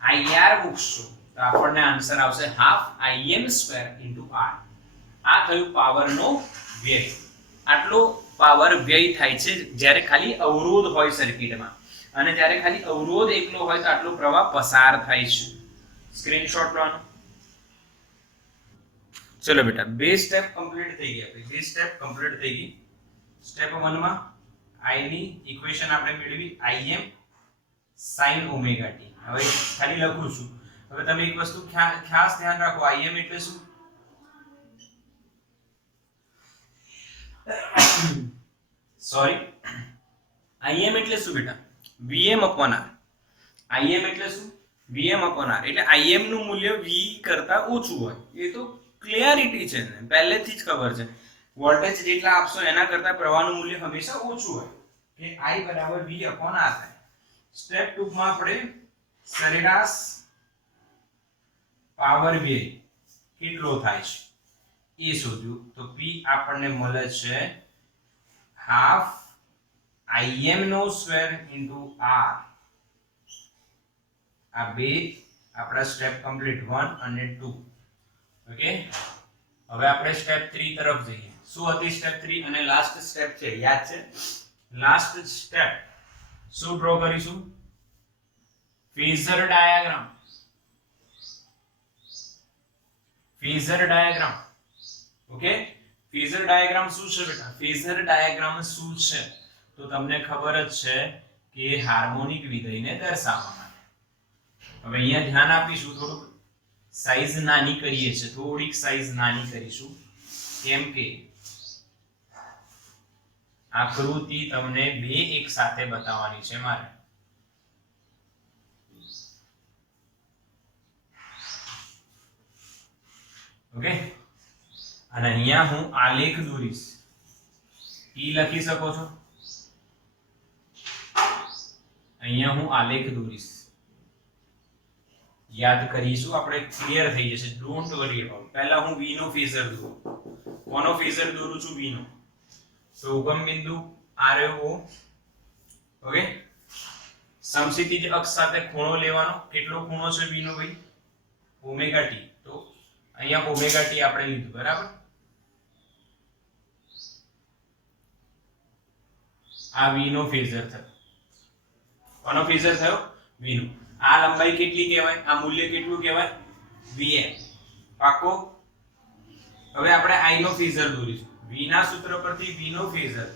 IR મૂકશો તો આપણને આન્સર આવશે હાફ Im² * R. આ થયું પાવરનો વ્યય. આટલો પાવર વ્યય થાય છે જ્યારે ખાલી અવરોધ હોય સર્કિટમાં, અને જ્યારે ખાલી અવરોધ એકલો હોય તો આટલો પ્રવાહ પસાર થાય છે. સ્ક્રીનશોટ લો. ચલો બેટા, બે સ્ટેપ કમ્પ્લીટ થઈ ગઈ. સ્ટેપ 1 માં I ની ઇક્વેશન આપણે મેળવી, Im sin ઓમેગા t. હવે ખાલી લખું છું. હવે તમે એક વસ્તુ ખાસ ધ્યાન રાખો, Im એટલે શું? Im એટલે શું બેટા? Vm/R. Im એટલે શું? Vm/R. એટલે Im નું મૂલ્ય V કરતા ઓછું હોય, એ તો ક્લિયરિટી છે ને, પહેલેથી જ ખબર છે. વોલ્ટેજ જેટલા આપશો એના કરતા પ્રવાહનું મૂલ્ય હંમેશા ઓછું હોય, કે I = V/R થાય. સ્ટેપ 2 માં આપણે સરેરાશ પાવર વ્યય કેટલો થાય છે એ શોધ્યું. તો P આપણને મળે છે હાફ Im² * R. આ બે આપણા સ્ટેપ કમ્પ્લીટ 1 અને 2. ઓકે, હવે આપણે સ્ટેપ 3 તરફ જઈએ. શું હતી સ્ટેપ 3 અને લાસ્ટ સ્ટેપ છે, યાદ છે? લાસ્ટ સ્ટેપ શું ડ્રો કરીશું? Phasor diagram. Phasor diagram. Okay, phasor diagram શું છે બેટા? ફેઝર ડાયાગ્રામ શું છે તો તમને ખબર જ છે કે હાર્મોનિક વિધેયને દર્શાવવા માટે. હવે અહીંયા ધ્યાન આપીશું, થોડુંક સાઈઝ નાની કરીએ છે, થોડીક સાઈઝ નાની કરીશું, કેમ કે આકૃતિ તમને બે એક સાથે બતાવવાની છે મારે. ઓકે, અને અહીંયા હું આલેખ દોરીશ. ઈ લખી શકો છો, અહીંયા હું આલેખ દોરીશ. યાદ કરીશું આપણે, ક્લિયર થઈ જશે. Don't worry about. પહેલા હું v નો ફેઝર દોરું. કોનો ફેઝર દોરું છું? v નો. તો ઉગમ બિંદુ આ રહ્યો O. ઓકે, સમક્ષિતિજ અક્ષ સાથે ખૂણો લેવાનો. કેટલો ખૂણો છે v નો ભાઈ? Omega t. તો અહીંયા ઓમેગા t આપણે લીધું, બરાબર. આ v નો ફેઝર થયો. કોનો ફેઝર થયો? v નો. આ લંબાઈ કેટલી કહેવાય? આ મૂલ્ય કેટલું કહેવાય? vm. પાકો. હવે આપણે i નો ફેઝર દોરીશું. v ના સૂત્ર પરથી v નો ફેઝર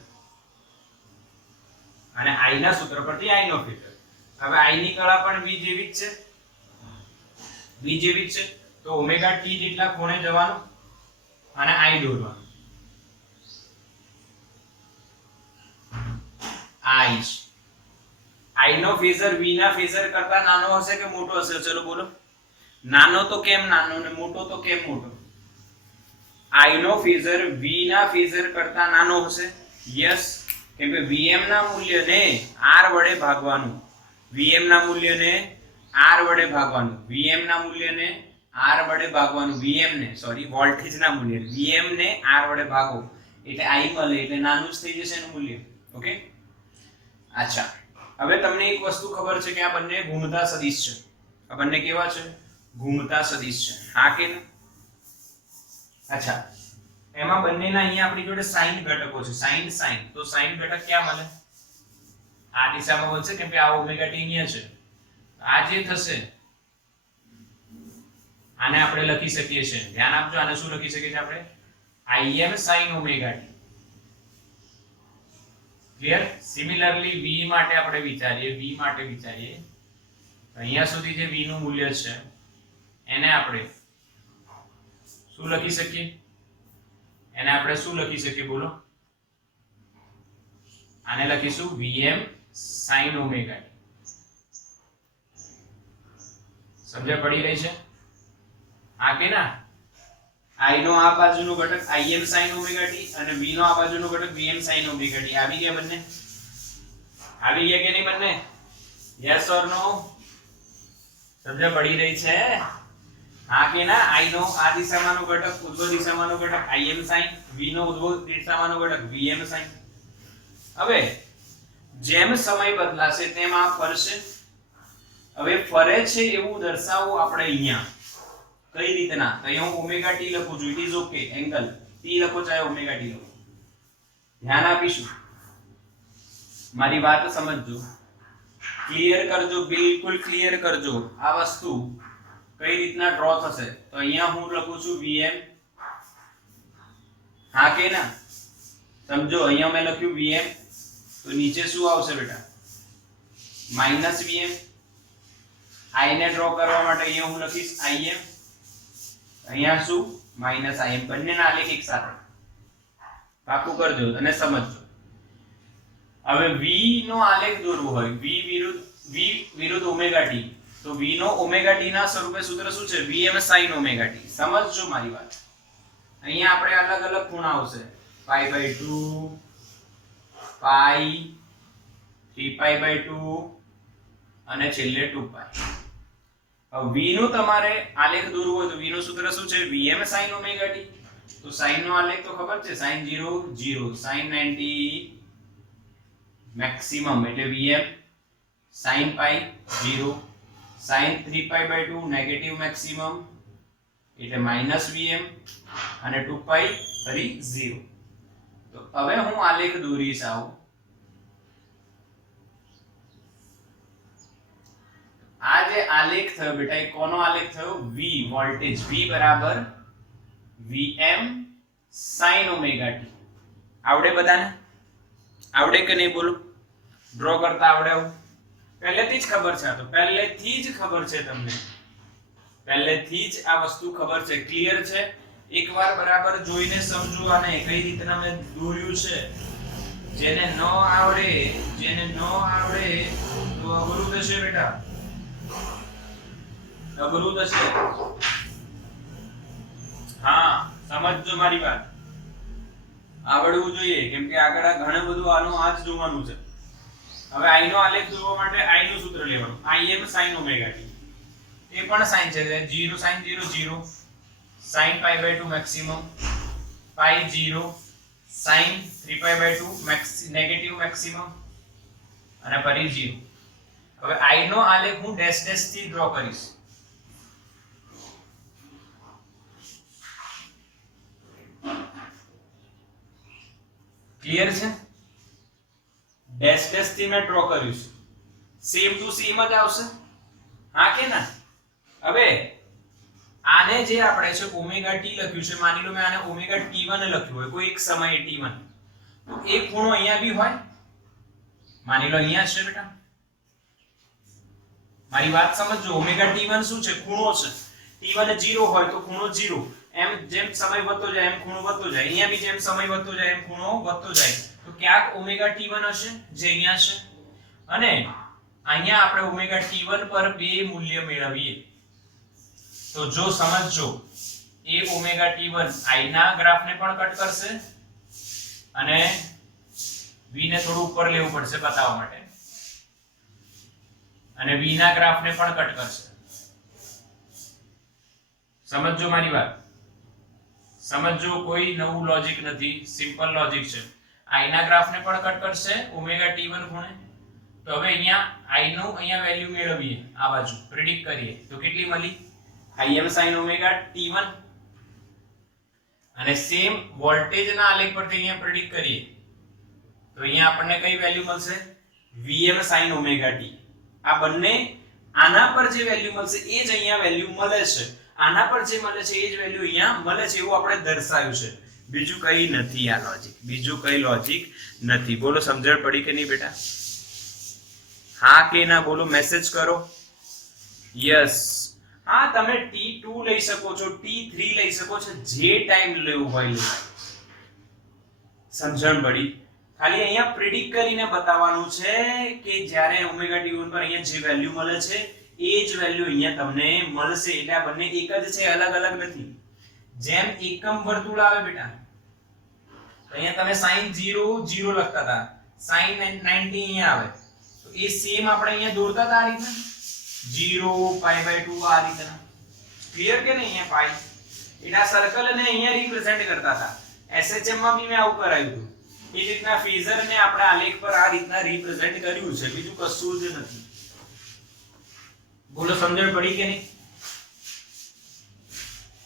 અને i ના સૂત્ર પરથી i નો ફેઝર. હવે i ની કળા પણ v જેવી જ છે, v જેવી જ છે. તો ઓમેગા t જેટલા ખૂણે જવાનું અને i દોરવાનું. i નો ફેઝર v ના ફેઝર કરતા નાનો હશે કે મોટો હશે? ચલો બોલો. નાનો તો કેમ નાનો ને મોટો તો કેમ મોટો? i નો ફેઝર v ના ફેઝર કરતા નાનો હશે. યસ, કેમ કે vm ના મૂલ્યને r વડે ભાગવાનું. vm ના મૂલ્યને r વડે ભાગવાનું. vm ના મૂલ્યને r વડે ભાગવાનું. vm ને સોરી વોલ્ટેજ ના મૂલ્ય vm ને r વડે ભાગો એટલે i મળે, એટલે નાનું જ થઈ જશે એનું મૂલ્ય. ઓકે, અચ્છા. હવે તમને એક વસ્તુ ખબર છે કે આ બંને ઘૂમતા સદિશ છે. આ બંને કેવા છે? ઘૂમતા સદિશ છે. હા કે ના? અચ્છા, એમાં બંનેના અહીંયા આપણી જોડે સાઇન ઘટકો છે. સાઇન સાઇન તો સાઇન ઘટક ક્યાં મળે? આ દિશામાં મળશે, કેમ કે આ ઓમેગા t અહીંયા છે. આ જે થશે આને આપણે લખી શકીએ છીએ. ધ્યાન આપજો, આને શું લખી શકીએ છીએ આપણે? im sin omega t. Clear? Similarly v માટે આપણે વિચારીએ. v માટે વિચારીએ. અહીંયા સુધી જે v નું મૂલ્ય છે એને આપણે શું લખી શકીએ? એને આપણે શું લખી શકીએ બોલો? આને લખીશું vm sin omega t. સમજ પડી રહી છે? આ કે ના? i નો આ બાજુનો ઘટક im sin omega t અને v નો આ બાજુનો ઘટક vm sin omega t. આવી ગયા બંને? આવી ગયા કે નહીં બંને? યસ ઓર નો? સમજ પડી રહી છે? હા કે ના? i નો આ દિશામાંનો ઘટક ઉદ્ભવ દિશામાંનો ઘટક im sin, v નો ઉદ્ભવ દિશામાંનો ઘટક vm sin. હવે જેમ સમય બદલાશે તેમ આ ફરશે. હવે ફરે છે એવું દર્શાવવું આપણે અહીંયા. કઈ રીતના? તો અહીંયા હું ઓમેગા t લખું છું. It is okay. Angle t લખો ચાહે ઓમેગા t લખો. ધ્યાન આપીશું. મારી વાત સમજજો, ક્લિયર કરજો, બિલકુલ ક્લિયર કરજો. આ વસ્તુ કઈ રીતના ડ્રો થશે? તો અહીંયા હું લખું છું vm. હા કે ના? સમજો, અહીંયા મેં લખ્યું vm તો નીચે શું આવશે બેટા? Minus vm. i ને ડ્રો કરવા માટે અહીંયા હું લખીશ im. અહીંયા શું? Minus im. બંનેના આલેખ એક સાથે. પાકું કરજો અને સમજજો. હવે v નો આલેખ દોરવો હોય, v વિરુદ્ધ ઓમેગા t, તો v નો ઓમેગા t ના સ્વરૂપે સૂત્ર શું છે? vm sin omega t. સમજજો મારી વાત. અહીંયા આપણે અલગ અલગ ખૂણા આવશે. π/2, પાઈ, 3π/2 અને છેલ્લે 2π. હવે v નો તમારે આલેખ દોરવો હોય તો v નું સૂત્ર શું છે? vm sin omega t. તો sin નો આલેખ તો ખબર છે, sin 0 0, sin 90 મેક્સિમમ એટલે vm, sin pi 0, sin 3π/2 negative maximum એટલે -vm અને 2π ફરી 0. તો હવે હું આલેખ દોરીશ. આવું આ જે આલેખ થયો બેટા એ કોનો આલેખ થયો? V વોલ્ટેજ V બરાબર Vm sin ઓમેગા t. આવડે બધાને? આવડે કે નહીં બોલો? ડ્રો કરતા આવડે? આવું પહેલેથી જ ખબર છે. આ તો પહેલેથી જ ખબર છે તમને, પહેલેથી જ આ વસ્તુ ખબર છે, ક્લિયર છે. એકવાર બરાબર જોઈને સમજો આને કઈ રીતના મેં દોર્યું છે. જેને ન આવડે તો અઘરું થશે બેટા, અઘરું થશે. હા સમજજો મારી વાત, આવડવું જોઈએ, કેમ કે આગળ આ ઘણું બધું આનું આ જ જોવાનું છે. હવે i નો આલેખ દોરવા માટે i નું સૂત્ર લેવાનું, Im sin ઓમેગા t. એ પણ sin છે, 0 sin 0 0, sin pi by 2 maximum, pi 0, sin 3 pi by 2 negative maximum અને ફરી 0. હવે i નો આલેખ હું ડેશ ડેશ થી ડ્રો કરીશ. ક્લિયર છે? ડેશ ડેશ થી મેં ડ્રો કર્યું છે, સેમ ટુ સેમ જ આવશે, હા કે ના? હવે આને જે આપણે છે ઓમેગા t લખ્યું છે, માની લો મેં આને ઓમેગા t1 લખ્યું હોય કોઈ એક સમયે t1, તો એક ખૂણો અહીંયા બી હોય, માની લો અહીંયા છે બેટા. મારી વાત સમજજો, ઓમેગા t1 શું છે? ખૂણો છે. t1 0 હોય તો ખૂણો 0, એમ જેમ સમય વધતો જાય એમ ખૂણો વધતો જાય. અહીંયા બી જેમ સમય વધતો જાય એમ ખૂણો વધતો જાય. તો ક્યાંક ઓમેગા t1 હશે જે અહીંયા છે, અને અહીંયા આપણે ઓમેગા t1 પર બે મૂલ્ય મેળવીએ તો જો સમજજો, એ ઓમેગા t1 i ના ગ્રાફને પણ કટ કરશે અને v ને થોડું ઉપર લેવું પડશે બતાવવા માટે, અને v ના ગ્રાફને પણ કટ કરશે. સમજજો મારી વાત, સમજજો, કોઈ નવું લોજિક નથી, સિમ્પલ લોજિક છે. i ના ગ્રાફને પણ કટ કરશે ઓમેગા t1 ખૂણે. તો હવે અહીંયા i નું અહીંયા વેલ્યુ મેળવીએ, આ બાજુ પ્રિડિક્ટ કરીએ તો કેટલી મળી? Im sin omega t1. અને સેમ વોલ્ટેજ ના આલેખ પરથી અહીંયા પ્રિડિક્ટ કરીએ તો અહીંયા આપણને કઈ વેલ્યુ મળશે? Vm sin omega t. આ બંને આના પર જે વેલ્યુ મળશે એ જ અહીંયા વેલ્યુ મળે છે, આના પર જે મળે છે એ જ વેલ્યુ અહીંયા મળે છે, એવું આપણે દર્શાવ્યું છે. બીજું કઈ નથી આ લોજિક, બીજું કઈ લોજિક નથી. બોલો સમજણ પડી કે નહીં બેટા? હા કે ના બોલો, મેસેજ કરો. યસ. હા તમે t2 લઈ શકો છો, t3 લઈ શકો છો, જે ટાઈમ લેવું હોય લેવાય. સમજણ પડી? ખાલી અહીંયા પ્રિડિક્ટ કરીને બતાવવાનું છે કે જ્યારે ઓમેગા t1 પર અહીંયા જે વેલ્યુ મળે છે એ જ વેલ્યુ અહીંયા તમને મળશે. એટલે આ બંને એક જ છે, અલગ અલગ નથી. જેમ એકમ વર્તુળ આવે બેટા, અહીંયા તમે sin 0 0 લખતા હતા, sin 90 અહીંયા આવે, તો એ સેમ આપણે અહીંયા દોરતા હતા આ રીતે 0 pi by 2 આ રીતના. ક્લિયર કે નહીં? અહીંયા પાઈ એના સર્કલ ને અહીંયા રિપ્રેઝેન્ટ કરતા હતા. SHM માં બી મેં આવું કરાયું હતું. એ રીતના ફેઝર ને આપણે આલેખ પર આ રીતના રિપ્રેઝેન્ટ કર્યું છે, બીજું કશું જ નથી. બોલો સમજણ પડી કે નહીં?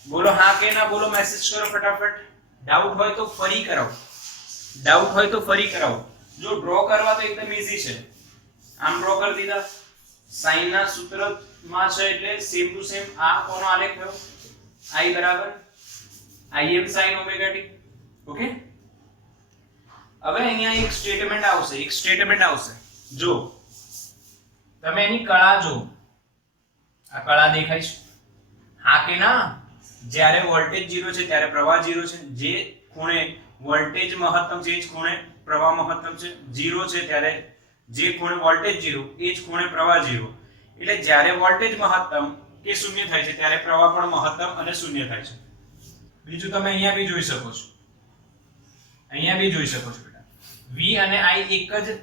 બોલો હા કે ના બોલો, મેસેજ કરો ફટાફટ. ડાઉટ હોય તો ફરી કરાવો, ડાઉટ હોય તો ફરી કરાવો. જો ડ્રો કરવા તો એકદમ ઈઝી છે, આમ ડ્રો કરી દીધા, સાઈન ના સૂત્રમાં છે એટલે સેમ ટુ સેમ. આ કોનો આલેખ થયો? i બરાબર Im sin omega t. Okay, હવે અહીંયા એક સ્ટેટમેન્ટ આવશે, એક સ્ટેટમેન્ટ આવશે. જો તમે એની કળા જો, આ કળા દેખાય છે? હા કે ના? જ્યારે વોલ્ટેજ 0 છે ત્યારે પ્રવાહ 0 છે, જે ખૂણે વોલ્ટેજ મહત્તમ છે એ જ ખૂણે પ્રવાહ મહત્તમ છે. 0 છે ત્યારે જે ખૂણે વોલ્ટેજ 0 એ જ ખૂણે પ્રવાહ 0. એટલે જ્યારે વોલ્ટેજ મહત્તમ કે શૂન્ય થાય છે ત્યારે પ્રવાહ પણ મહત્તમ અને શૂન્ય થાય છે. બીજું તમે અહીંયા બી જોઈ શકો છો, અહીંયા બી જોઈ શકો છો બેટા, v અને i એક જ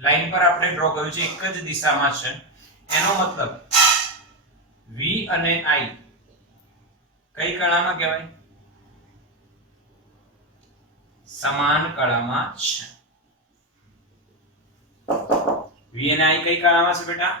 લાઈન પર આપણે ડ્રો કર્યું છે, એક જ દિશામાં છે. એનો મતલબ v અને i કઈ કળામાં કહેવાય? સમાન કળામાં છે. v અને i કઈ કળામાં છે બેટા?